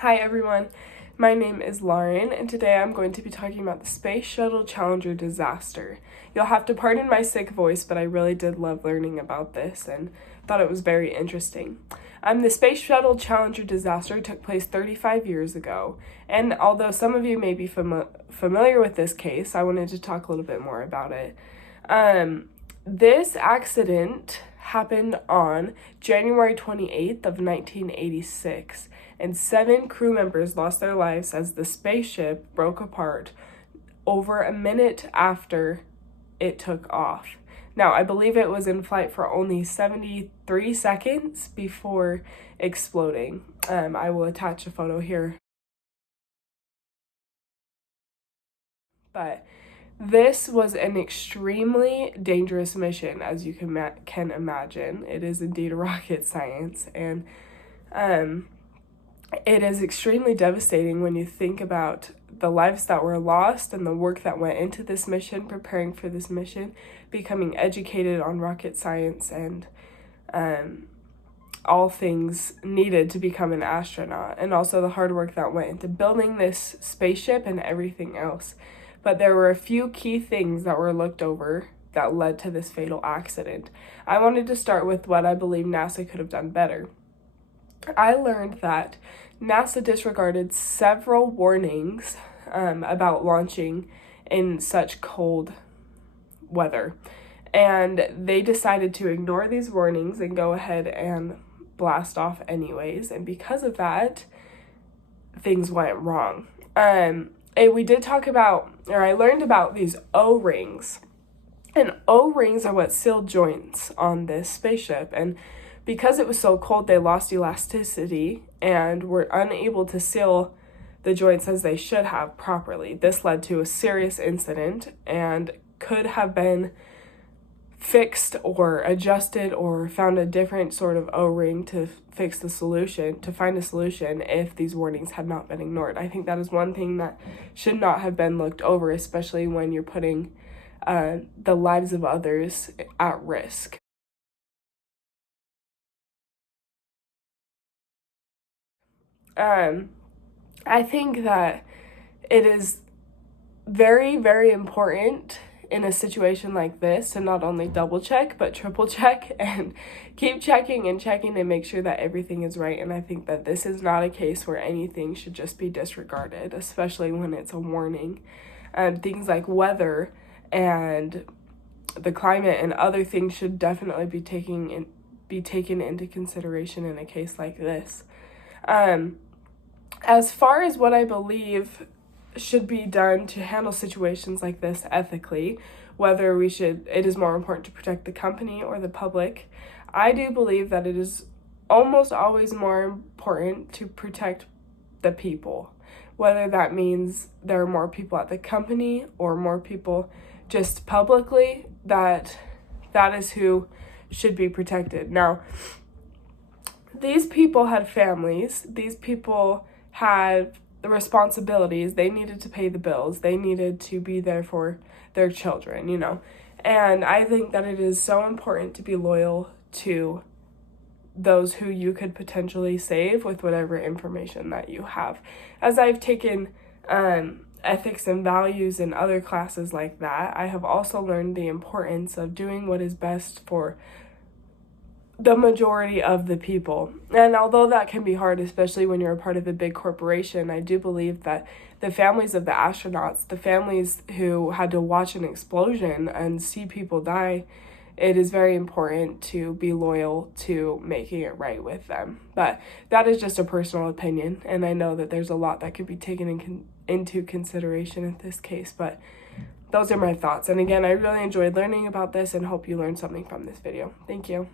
Hi everyone, my name is Lauren, and today I'm going to be talking about the Space Shuttle Challenger disaster. You'll have to pardon my sick voice, but I really did love learning about this and thought it was very interesting. The Space Shuttle Challenger disaster took place 35 years ago, and although some of you may be familiar with this case, I wanted to talk a little bit more about it. This accident happened on January 28th of 1986, and 7 crew members lost their lives as the spaceship broke apart over a minute after it took off. Now, I believe it was in flight for only 73 seconds before exploding. I will attach a photo here. But this was an extremely dangerous mission, as you can imagine. It is indeed rocket science, and it is extremely devastating when you think about the lives that were lost and the work that went into this mission, preparing for this mission, becoming educated on rocket science, and all things needed to become an astronaut, and also the hard work that went into building this spaceship and everything else. But there were a few key things that were looked over that led to this fatal accident. I wanted to start with what I believe NASA could have done better. I learned that NASA disregarded several warnings about launching in such cold weather, and they decided to ignore these warnings and go ahead and blast off anyways, and because of that, things went wrong. We did talk about, or I learned about these O-rings, and O-rings are what sealed joints on this spaceship, and because it was so cold, they lost elasticity and were unable to seal the joints as they should have properly. This led to a serious incident and could have been fixed or adjusted or found a different sort of O-ring to find a solution if these warnings had not been ignored. I think that is one thing that should not have been looked over, especially when you're putting the lives of others at risk. I think that it is very, very important in a situation like this to not only double check, but triple check and keep checking and make sure that everything is right. And I think that this is not a case where anything should just be disregarded, especially when it's a warning. Things like weather and the climate and other things should definitely be taken into consideration in a case like this. As far as what I believe should be done to handle situations like this ethically, whether it is more important to protect the company or the public, I do believe that it is almost always more important to protect the people, whether that means there are more people at the company or more people just publicly, that is who should be protected. Now, these people had families, these people had the responsibilities, they needed to pay the bills, they needed to be there for their children, and I think that it is so important to be loyal to those who you could potentially save with whatever information that you have. As I've taken ethics and values in other classes like that, I have also learned the importance of doing what is best for the majority of the people. And although that can be hard, especially when you're a part of a big corporation, I do believe that the families of the astronauts, the families who had to watch an explosion and see people die, it is very important to be loyal to making it right with them. But that is just a personal opinion, and I know that there's a lot that could be taken into consideration in this case, but those are my thoughts. And again, I really enjoyed learning about this and hope you learned something from this video. Thank you.